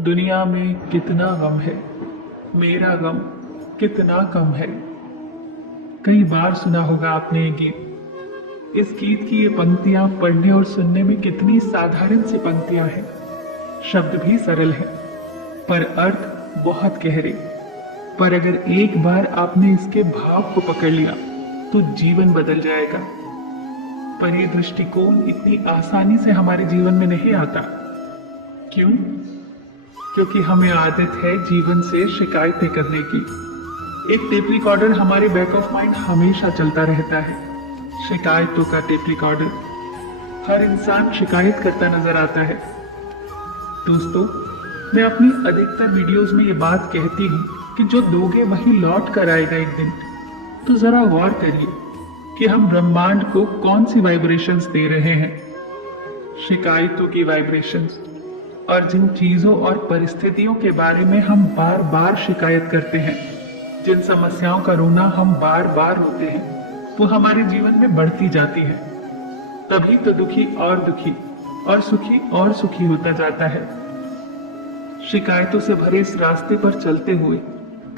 दुनिया में कितना गम है, मेरा गम कितना कम है। कई बार सुना होगा आपने ये गीत। इस गीत की ये पंक्तियां पढ़ने और सुनने में कितनी साधारण सी पंक्तियां हैं। शब्द भी सरल है पर अर्थ बहुत गहरे। पर अगर एक बार आपने इसके भाव को पकड़ लिया तो जीवन बदल जाएगा। पर ये दृष्टिकोण इतनी आसानी से हमारे जीवन में नहीं आता। क्यों? क्योंकि हमें आदत है जीवन से शिकायतें करने की। एक टेप रिकॉर्डर हमारे बैक ऑफ माइंड हमेशा चलता रहता है। शिकायतों का टेप रिकॉर्डर। हर इंसान शिकायत करता नजर आता है। दोस्तों, मैं अपनी अधिकतर वीडियोस में ये बात कहती हूँ कि जो दोगे वही लौट कर आएगा एक दिन। तो जरा गौर करिए कि हम ब्रह्मांड को कौन सी वाइब्रेशंस दे रहे हैं। शिकायतों की वाइब्रेशंस। और जिन चीजों और परिस्थितियों के बारे में हम बार बार शिकायत करते हैं, जिन समस्याओं का रोना हम बार बार रोते हैं, वो हमारे जीवन में बढ़ती जाती है। तभी तो दुखी और सुखी और सुखी होता जाता है। शिकायतों से भरे इस रास्ते पर चलते हुए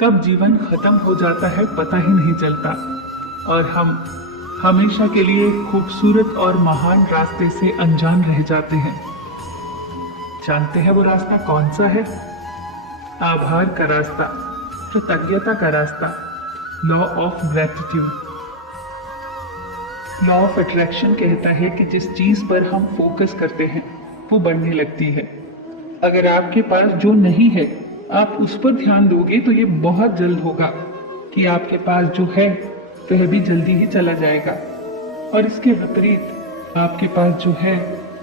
कब जीवन खत्म हो जाता है पता ही नहीं चलता, और हम हमेशा के लिए खूबसूरत और महान रास्ते से अनजान रह जाते हैं। जानते हैं वो रास्ता कौन सा है? आभार का रास्ता, कृतज्ञता का रास्ता, law of gratitude. Law of attraction कहता है कि जिस चीज पर हम फोकस करते हैं वो बढ़ने लगती है। अगर आपके पास जो नहीं है आप उस पर ध्यान दोगे तो ये बहुत जल्द होगा कि आपके पास जो है वह भी जल्दी ही चला जाएगा। और इसके विपरीत आपके पास जो है,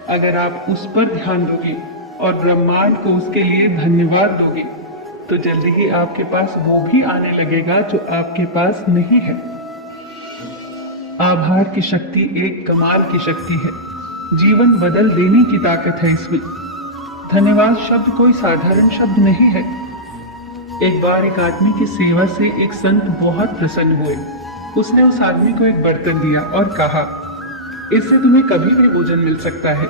अगर आप उस पर ध्यान दोगे और ब्रह्मांड को उसके लिए धन्यवाद दोगे तो जल्दी ही आपके पास वो भी आने लगेगा जो आपके पास नहीं है। आभार की शक्ति एक कमाल की शक्ति है। जीवन बदल देने की ताकत है इसमें। धन्यवाद शब्द कोई साधारण शब्द नहीं है। एक बार एक आदमी की सेवा से एक संत बहुत प्रसन्न हुए। उसने उस आदमी को एक बर्तन दिया और कहा, इससे तुम्हें कभी भी भोजन मिल सकता है,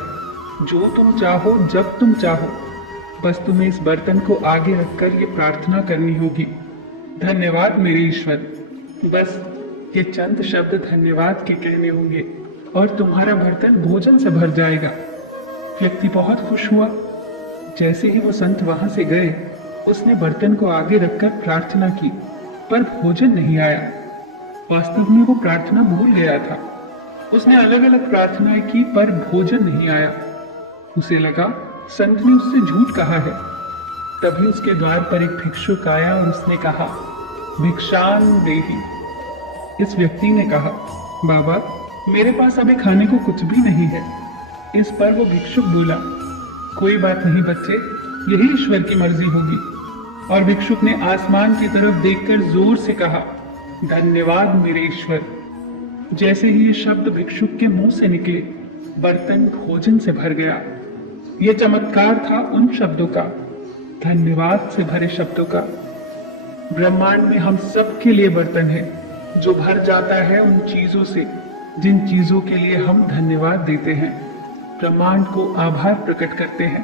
जो तुम चाहो जब तुम चाहो। बस तुम्हें इस बर्तन को आगे रखकर ये प्रार्थना करनी होगी, धन्यवाद मेरे ईश्वर। बस ये चंद शब्द धन्यवाद के कहने होंगे और तुम्हारा बर्तन भोजन से भर जाएगा। व्यक्ति बहुत खुश हुआ। जैसे ही वो संत वहां से गए, उसने बर्तन को आगे रखकर प्रार्थना की, पर भोजन नहीं आया। वास्तव में वो प्रार्थना भूल गया था। उसने अलग अलग प्रार्थनाएं की पर भोजन नहीं आया। उसे लगा संत ने उससे झूठ कहा है। तभी उसके द्वार पर एक भिक्षुक आया और उसने कहा, भिक्षान देहि। इस व्यक्ति ने कहा, बाबा मेरे पास अभी खाने को कुछ भी नहीं है। इस पर वो भिक्षुक बोला, कोई बात नहीं बच्चे, यही ईश्वर की मर्जी होगी। और भिक्षुक ने आसमान की तरफ देखकर जोर से कहा, धन्यवाद मेरे ईश्वर। जैसे ही ये शब्द भिक्षुक के मुंह से निकले, बर्तन भोजन से भर गया। ये चमत्कार था उन शब्दों का, धन्यवाद से भरे शब्दों का। ब्रह्मांड में हम सबके लिए बर्तन है जो भर जाता है उन चीजों से जिन चीजों के लिए हम धन्यवाद देते हैं, ब्रह्मांड को आभार प्रकट करते हैं।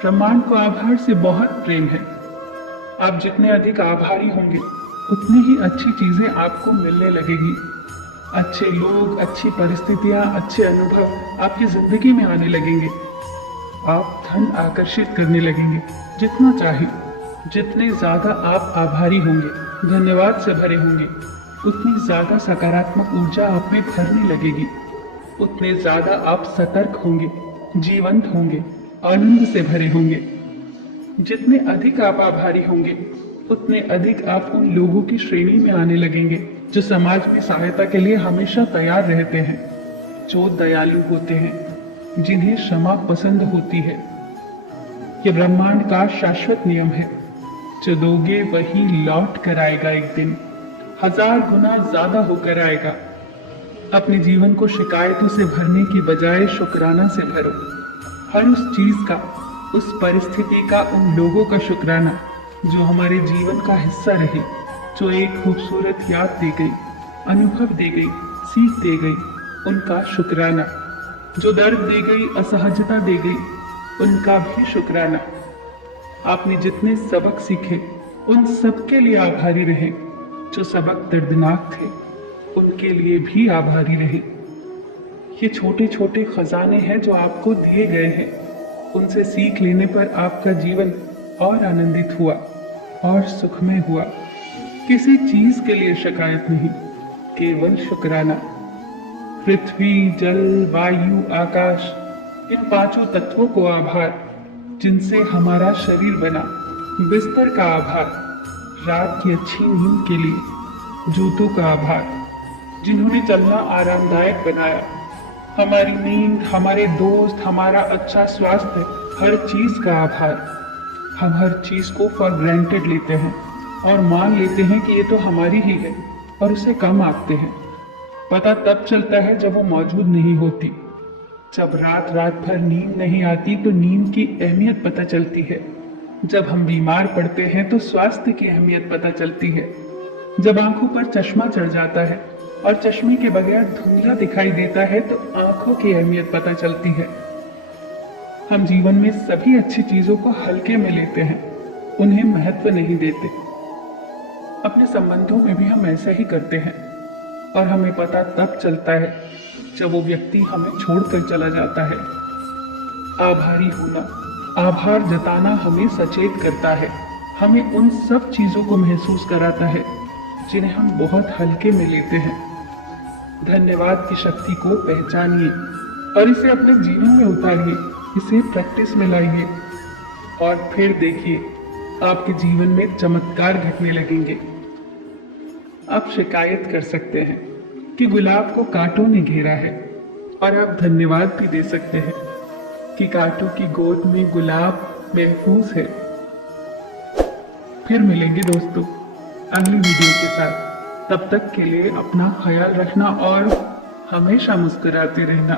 ब्रह्मांड को आभार से बहुत प्रेम है। आप जितने अधिक आभारी होंगे उतनी ही अच्छी चीजें आपको मिलने लगेगी। अच्छे लोग, अच्छी परिस्थितियां, अच्छे अनुभव आपकी जिंदगी में आने लगेंगे। आप धन आकर्षित करने लगेंगे जितना चाहे। जितने ज्यादा आप आभारी होंगे, धन्यवाद से भरे होंगे, उतनी ज्यादा सकारात्मक ऊर्जा आप में भरने लगेगी। उतने ज्यादा आप सतर्क होंगे, जीवंत होंगे, आनंद से भरे होंगे। जितने अधिक आप आभारी होंगे उतने अधिक आप उन लोगों की श्रेणी में आने लगेंगे जो समाज में सहायता के लिए हमेशा तैयार रहते हैं, जो दयालु होते हैं, जिन्हें क्षमा पसंद होती है। ये ब्रह्मांड का शाश्वत नियम है, जो दोगे वही लौट कर आएगा एक दिन, 1000 गुना ज्यादा होकर आएगा। अपने जीवन को शिकायतों से भरने की बजाय शुक्राना से भरो। हर उस चीज का, उस परिस्थिति का, उन लोगों का शुक्राना जो हमारे जीवन का हिस्सा रहे, जो एक खूबसूरत याद दे गई, अनुभव दे गई, सीख दे गई, उनका शुक्राना। जो दर्द दे गई, असहजता दे गई, उनका भी शुक्राना। आपने जितने सबक सीखे उन सब के लिए आभारी रहें। जो सबक दर्दनाक थे उनके लिए भी आभारी रहें। ये छोटे छोटे खजाने हैं जो आपको दिए गए हैं। उनसे सीख लेने पर आपका जीवन और आनंदित हुआ और सुखमय हुआ। किसी चीज के लिए शिकायत नहीं, केवल शुक्राना। पृथ्वी, जल, वायु, आकाश, इन पांचों तत्वों को आभार जिनसे हमारा शरीर बना। बिस्तर का आभार, रात की अच्छी नींद के लिए। जूतों का आभार जिन्होंने चलना आरामदायक बनाया। हमारी नींद, हमारे दोस्त, हमारा अच्छा स्वास्थ्य, हर चीज का आभार। हम हर चीज को फॉर ग्रांटेड लेते हैं और मान लेते हैं कि ये तो हमारी ही है और उसे कम आंकते हैं। पता तब चलता है जब वो मौजूद नहीं होती। जब रात रात भर नींद नहीं आती तो नींद की अहमियत पता चलती है। जब हम बीमार पड़ते हैं तो स्वास्थ्य की अहमियत पता चलती है। जब आंखों पर चश्मा चढ़ जाता है और चश्मे के बगैर धुंधला दिखाई देता है तो आंखों की अहमियत पता चलती है। हम जीवन में सभी अच्छी चीजों को हल्के में लेते हैं, उन्हें महत्व नहीं देते। अपने संबंधों में भी हम ऐसा ही करते हैं और हमें पता तब चलता है जब वो व्यक्ति हमें छोड़कर चला जाता है। आभारी होना, आभार जताना हमें सचेत करता है, हमें उन सब चीजों को महसूस कराता है जिन्हें हम बहुत हल्के में लेते हैं। धन्यवाद की शक्ति को पहचानिए और इसे अपने जीवन में उतारिए, इसे प्रैक्टिस में लाइए और फिर देखिए आपके जीवन में चमत्कार घटने लगेंगे। आप शिकायत कर सकते हैं कि गुलाब को कांटों ने घेरा है और आप धन्यवाद भी दे सकते हैं कि कांटों की गोद में गुलाब महफूज है। फिर मिलेंगे दोस्तों अगली वीडियो के साथ। तब तक के लिए अपना ख्याल रखना और हमेशा मुस्कुराते रहना।